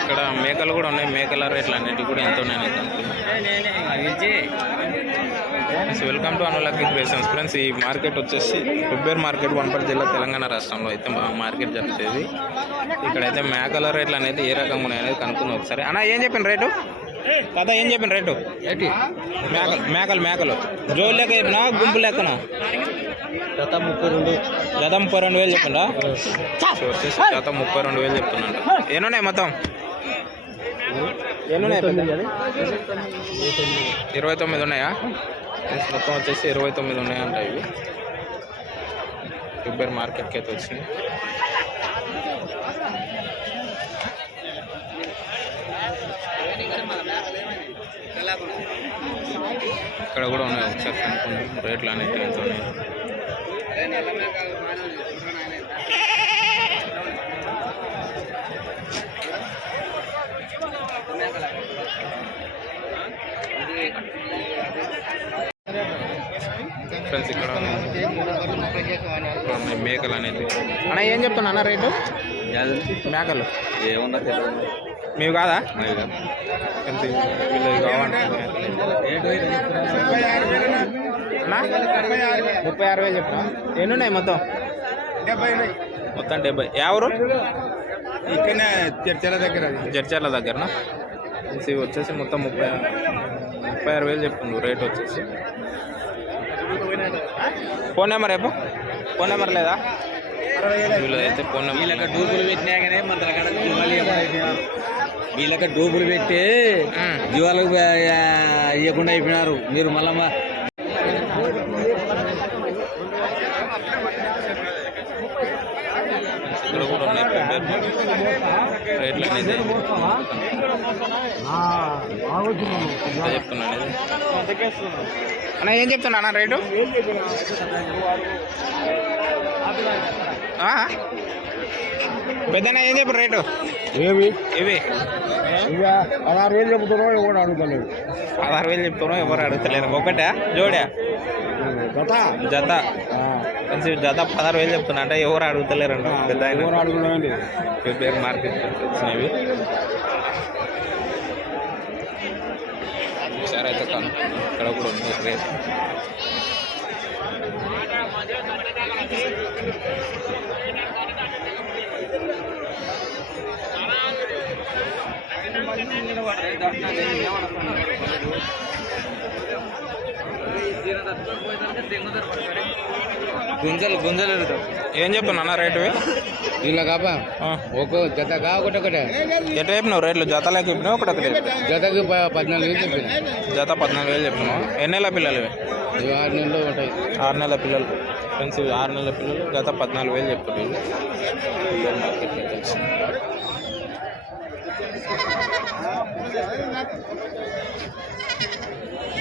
ఇక్కడ మేకలు కూడా ఉన్నాయి. మేకల రేట్లు అన్నిటి కూడా ఎంత ఫ్రెండ్స్ వెల్కమ్ టు అనులకి క్రియేషన్స్ ఫ్రెండ్స్ ఈ మార్కెట్ వచ్చేసి ఫిబ్రవరి మార్కెట్ వనపర్తి జిల్లా తెలంగాణ రాష్ట్రంలో అయితే మా మార్కెట్ జరుగుతుంది. ఇక్కడైతే మేకల రేట్లు అనేది ఏ రకంగా ఉన్నాయి అనేది కనుక్కుందాం ఒకసారి. అన్న ఏం చెప్పిన రేటు? కదా ఏం చెప్పిన రేటు? మేకలు మేకలు మేకలు. జోలు లెక్క చెప్పినా గుంపు లెక్కన? గత ముప్పై రెండు. జత ముప్పై రెండు వేలు చెప్పిండా జత ముప్పై రెండు వేలు చెప్తున్నాడు ఎన్నున్నాయి మొత్తం? ఇరవై తొమ్మిది ఉన్నాయా? ఫ్రెండ్స్ మొత్తం వచ్చేసి ఇరవై తొమ్మిది ఉన్నాయంట ఇవి. ఫిబ్రవరి మార్కెట్కి అయితే వచ్చింది ఇక్కడ కూడా ఉన్నాయి ఒకసారి కనుక్కుందాం. రేట్లు అనేవి ఎంత ఉన్నాయి? ఫ్రెండ్స్ ఇక్కడ ఉన్నాయి మేకలు అనేది. అన్న ఏం చెప్తున్నా అన్న రేటు? మేకలు. ఏమన్నా తెలియదు మీవి కాదా? ముప్పై ఆరు వేలు ఎన్ని ఉన్నాయి మొత్తం? మొత్తం డెబ్బై. ఎవరు? ఇక్కడనే చర్చల దగ్గర దగ్గరన? ఫ్రెండ్స్ ఇవి వచ్చేసి మొత్తం ముప్పై ముప్పై ఆరు వేలు చెప్తుండ్రు. రేట్ వచ్చేసి. ఫోన్ నెంబర్ రేపు ఫోన్ నెంబర్ లేదా? అయితే ఫోన్ నెంబర్. వీళ్ళకి డూబులు పెట్టినా కానీ మన ఇవ్వకపోయినారు. వీళ్ళకి డూబులు పెట్టి. జీవాలకు ఇవ్వకుండా అయిపోయినారు. మీరు మళ్ళా మా- ఇక్కడ కూడా ఉన్నాయి రేట్లు అనేది ఎంత చెప్తున్నా అనేది? అన్న ఏం చెప్తున్నా అన్న రేటు? ఆ? పెద్దన్న ఏం చెప్పు రేటు? ఏమి ఇవి. ఇక పదహారు వేలు చెబుతున్నావు ఎవరు అడుగుతలేదు. పదహారు వేలు చెప్తున్నావు ఎవరు అడుగుతలేరు? ఒకటా? జోడా? గత జత. కొంచెం జత పదహారు వేలు చెప్తున్నా. అంటే ఎవరు అడుగుతలేరు అంట పెద్ద ఆయన. మార్కెట్ వచ్చినవి. ఒకసారి అయితే కను ఇక్కడ కూడా ఉంది రేట్. గుంజలు గుంజలు ఏం చెప్తున్నా అన్న రేటు వీళ్ళ కాపా? ఒక జత కా ఒకటి ఒకటే. ఎట్లా చెప్పినావు రేట్లు జతలోకి చెప్పినావు ఒకటి ఒకటి. జతకి పద్నాలుగు వేలు చెప్పిన. జత పద్నాలుగు వేలు చెప్పినావు? ఎన్ని నెలల పిల్లలు ఇవి? ఆరు నెలలు ఉంటాయి. ఆరు నెలల పిల్లలు. ఫ్రెండ్స్ ఇవి ఆరు నెలల పిల్లలు గత పద్నాలుగు వేలు తెలిసి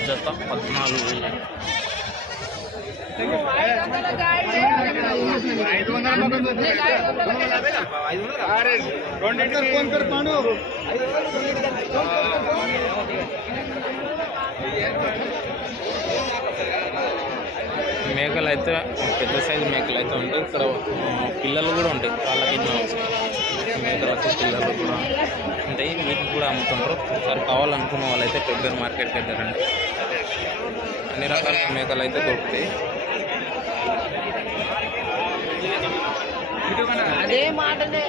జత పద్నాలుగు వేలు. మేకలు అయితే పెద్ద సైజు మేకలు అయితే ఉంటాయి. ఇక్కడ పిల్లలు కూడా ఉంటాయి. వాళ్ళకి మేకలకి పిల్లలు కూడా. ఉంటాయి వీటిని కూడా అమ్ముతుంటారు. ఒకసారి కావాలనుకున్న వాళ్ళైతే ఫిబ్రవరి మార్కెట్కి అయితే అన్ని రకాల మేకలు అయితే దొరుకుతాయి. అదే మాటనే